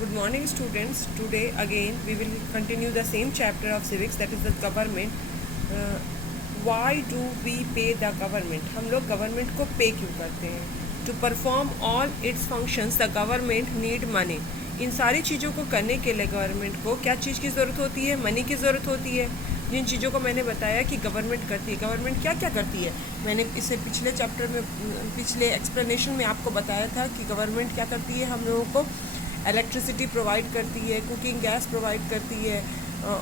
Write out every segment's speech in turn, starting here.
Good morning, students. Today again we will continue the same chapter of civics, that is the government. Uh, why do we pay the government? हम लोग government को पे क्यों करते हैं? To perform all its functions, the government need money. इन सारी चीज़ों को करने के लिए गवर्नमेंट को क्या चीज़ की ज़रूरत होती है? मनी की ज़रूरत होती है. जिन चीज़ों को मैंने बताया कि गवर्नमेंट करती है, गवर्नमेंट क्या क्या करती है, मैंने इसे पिछले चैप्टर में, पिछले एक्सप्लेनेशन में आपको बताया था कि गवर्नमेंट क्या करती है. हम लोगों को इलेक्ट्रिसिटी प्रोवाइड करती है, कुकिंग गैस प्रोवाइड करती है,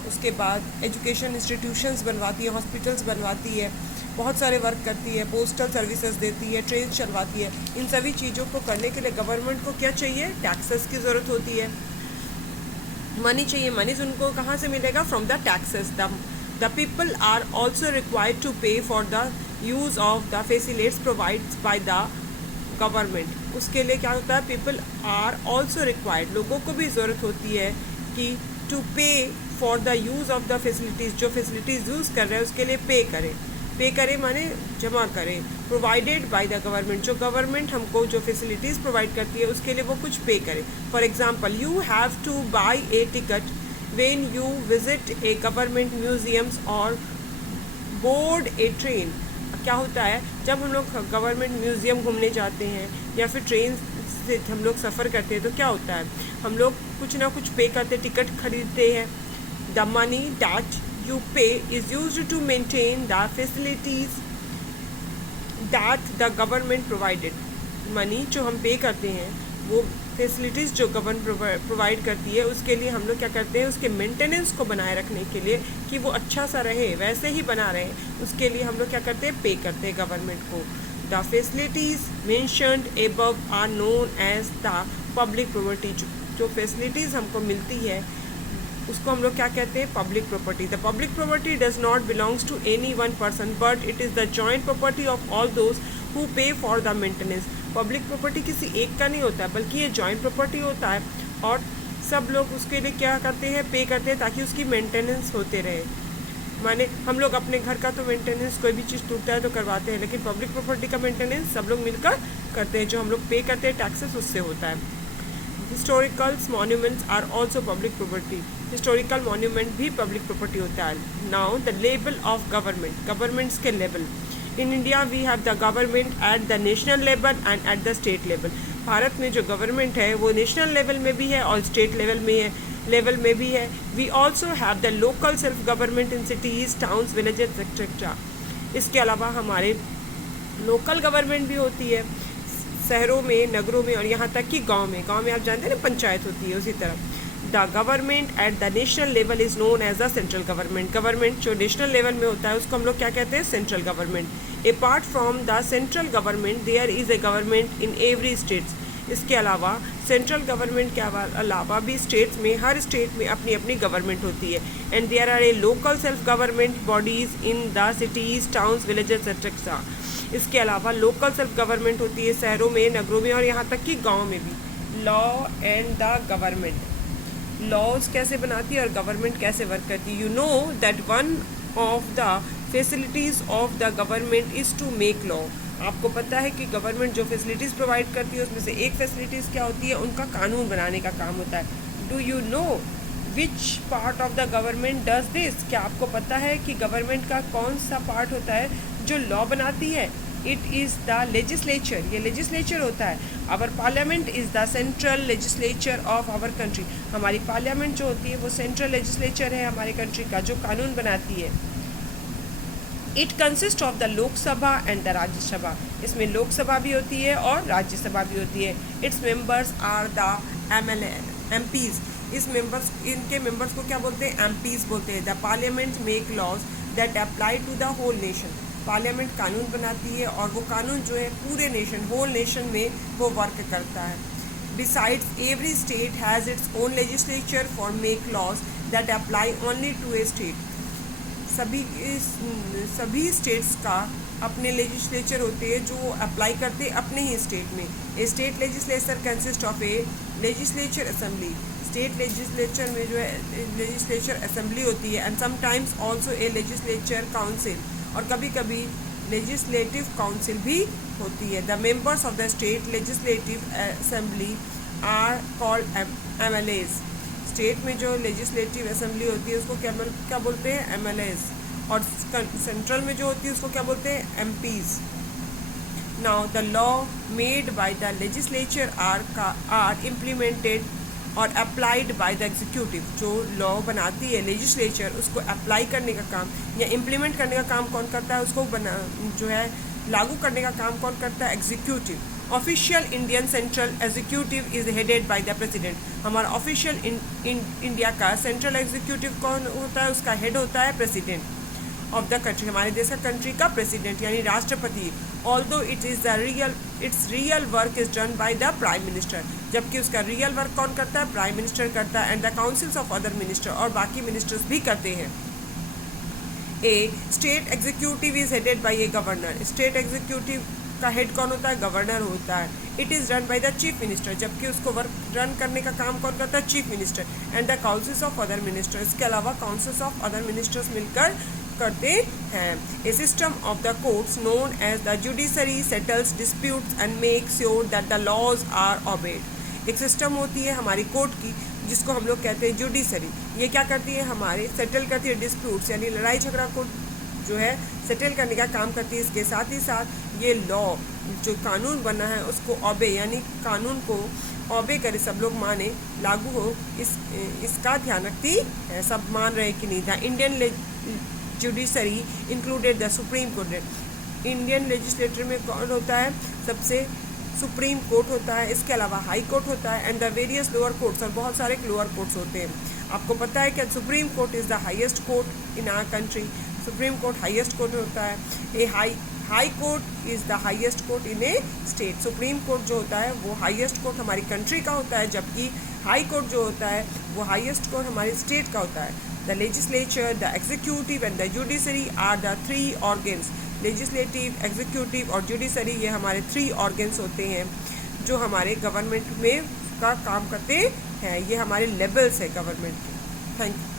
उसके बाद एजुकेशन इंस्टीट्यूशंस बनवाती है, हॉस्पिटल्स बनवाती है, बहुत सारे वर्क करती है, पोस्टल सर्विसेज देती है, ट्रेन चलवाती है. इन सभी चीज़ों को करने के लिए गवर्नमेंट को क्या चाहिए? टैक्सेस की ज़रूरत होती है, मनी चाहिए. मनी उनको कहाँ से मिलेगा? From the taxes. The people are also required to pay for the use of the facilities provides by the government. उसके लिए क्या होता है? पीपल आर ऑल्सो रिक्वायर्ड, लोगों को भी ज़रूरत होती है कि to pay for the use of the facilities, जो फैसिलिटीज़ यूज़ कर रहे हैं उसके लिए पे करें. पे करें माने जमा करें. प्रोवाइडेड बाय द गवर्नमेंट, जो गवर्नमेंट हमको जो फैसिलिटीज़ प्रोवाइड करती है उसके लिए वो कुछ पे करें. For example, you have to buy a ticket when you visit a government museums और बोर्ड ए ट्रेन. क्या होता है? जब हम लोग गवर्नमेंट म्यूज़ियम घूमने जाते हैं या फिर ट्रेन से हम लोग सफ़र करते हैं तो क्या होता है? हम लोग कुछ ना कुछ पे करते, टिकट खरीदते हैं. The money that you pay is used to maintain the facilities that the government provided. Money जो हम पे करते हैं वो फैसिलिटीज़ जो गवर्नमेंट प्रोवाइड करती है उसके लिए हम लोग क्या करते हैं? उसके मेंटेनेंस को बनाए रखने के लिए कि वो अच्छा सा रहे, वैसे ही बना रहे, उसके लिए हम लोग क्या करते हैं? पे करते हैं गवर्नमेंट को. The facilities mentioned above are known as the public property. जो फैसिलिटीज़ हमको मिलती है उसको हम लोग क्या कहते हैं? Public property. The public property does not belongs to any one person but it is the joint property of all those who pay for the maintenance. Public property किसी एक का नहीं होता है बल्कि ये जॉइंट प्रॉपर्टी होता है और सब लोग उसके लिए क्या करते हैं? पे करते हैं ताकि उसकी मेंटेनेंस होते रहे. माने हम लोग अपने घर का तो मेंटेनेंस, कोई भी चीज़ टूटता है तो करवाते हैं, लेकिन पब्लिक प्रॉपर्टी का मेंटेनेंस सब लोग मिलकर करते हैं. जो हम लोग पे करते हैं टैक्सेस उससे होता है. Historical monuments are also public property. Historical monument भी पब्लिक प्रॉपर्टी होता है. Now the level of government, governments के level. In India we have the government at the national level and at the state level. Bharat में जो government है वो national level में भी है और स्टेट लेवल में भी है. We also have the local self government in cities, towns, villages etcetera. इसके अलावा हमारे लोकल गवर्नमेंट भी होती है शहरों में, नगरों में और यहाँ तक कि गांव में आप जानते हैं ना, पंचायत होती है. उसी तरह the government at the national level is known as the central government. Government जो नेशनल लेवल में होता है उसको हम लोग क्या कहते हैं? Central government. Apart from the central government there is a government in every states. इसके अलावा सेंट्रल गवर्नमेंट के अलावा भी स्टेट्स में, हर स्टेट में अपनी अपनी गवर्नमेंट होती है. And there are a local self government bodies in the cities, towns, villages etcetera. इसके अलावा लोकल सेल्फ गवर्नमेंट होती है शहरों में, नगरों में और यहाँ तक कि गांव में भी. Law and the government. Laws कैसे बनाती है और गवर्नमेंट कैसे वर्क करती है? You know that one of the facilities of the government is to make law. आपको पता है कि गवर्नमेंट जो फैसिलिटीज़ प्रोवाइड करती है उसमें से एक फैसिलिटीज़ क्या होती है? उनका कानून बनाने का काम होता है. Do you know which part of the government does this? क्या आपको पता है कि गवर्नमेंट का कौन सा पार्ट होता है जो लॉ बनाती है? It is the legislature. ये लेजिस्लेचर होता है. Our parliament is the central legislature of our country. हमारी पार्लियामेंट जो होती है वो सेंट्रल लेजिस्लेचर है हमारे कंट्री का, जो कानून बनाती है. It consist of the Lok Sabha and the Rajya Sabha. इसमें लोकसभा भी होती है और राज्यसभा भी होती है. Its members are the MPs. इनके मेंबर्स को क्या बोलते हैं? MPs बोलते हैं. The parliament make laws that apply to the whole nation. Parliament कानून बनाती है और वो कानून जो है पूरे नेशन, होल नेशन में वो वर्क करता है. Besides every state has its own legislature for make laws that apply only to a state. सभी स्टेट्स का अपने लेजिस्लेचर होते हैं जो अप्लाई करते हैं अपने ही स्टेट में. A state legislature consist of a legislature assembly. State legislature में जो है लेजिस्लेचर असेंबली होती है and sometimes also a legislature council, और कभी कभी लेजिस्लेटिव काउंसिल भी होती है. The members of the state legislative assembly are called MLAs। State में जो लेजिस्लेटिव असेंबली होती है उसको क्या बोलते हैं? MLAs। और सेंट्रल में जो होती है उसको क्या बोलते हैं? MPs। Now the law made by the legislature are implemented और अप्लाइड बाय द एग्जीक्यूटिव। जो लॉ बनाती है लेजिस्लेचर उसको अप्लाई करने का काम या इम्प्लीमेंट करने का काम कौन करता है? उसको जो है लागू करने का काम कौन करता है? Executive. Official Indian central executive is headed by the president. हमारा ऑफिशियल इंडिया का सेंट्रल एग्जीक्यूटिव कौन होता है? उसका हेड होता है प्रेसिडेंट ऑफ द कंट्री। हमारे देश का कंट्री का प्रेसिडेंट यानी राष्ट्रपति। Although it's real work is done by the prime minister. जबकि उसका रियल वर्क कौन करता है? प्राइम मिनिस्टर करता है। And the councils of other minister, और बाकी मिनिस्टर्स भी करते हैं। A state executive is headed by a governor. State executive का हेड कौन होता है? गवर्नर होता है। It is run by the chief minister. जबकि उसको वर्क रन करने का काम कौन करता है? Chief minister. And the councils of other minister, इसके अलावा काउंसिल्स ऑफ अदर मिनिस्टर्स मिलकर करते हैं। A system of the courts known as the judiciary settles disputes and make sure that the laws are obeyed. एक system होती है हमारी court की जिसको हम लोग कहते हैं जुडिशरी। ये क्या करती है? हमारे सेटल करती है डिस्प्यूट्स यानी लड़ाई झगड़ा को जो है सेटल करने का काम करती है। इसके साथ ही साथ ये लॉ जो कानून बना है उसको ओबे यानी कानून को ओबे करे, सब लोग माने, लागू हो, इसका ध्यान रखती है। सब मान रहे कि नहीं। The Indian judiciary included the supreme court. Indian legislator में कौन होता है? सबसे सुप्रीम कोर्ट होता है। इसके अलावा हाई कोर्ट होता है and the various lower courts, और बहुत सारे लोअर कोर्ट्स होते हैं। आपको पता है कि supreme court is the highest court in our country. Supreme court highest court होता है। A high court is the highest court in a state. Supreme court जो होता है वो हाईएस्ट कोर्ट हमारी कंट्री का होता है, जबकि हाई कोर्ट जो होता है वो हाईएस्ट कोर्ट हमारे स्टेट का होता है। The legislature, the executive and the judiciary are the 3 organs. Legislative, executive और जुडिशरी ये हमारे 3 ऑर्गन्स होते हैं जो हमारे गवर्नमेंट में का काम करते हैं। ये हमारे लेवल्स है गवर्नमेंट के। Thank you.